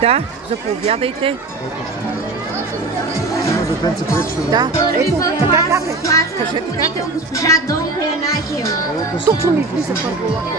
Да, заповядайте. Да, ето, така как е. Кажете как е. Госпожа Донка Янакиева. Точно ми влиза първо лако.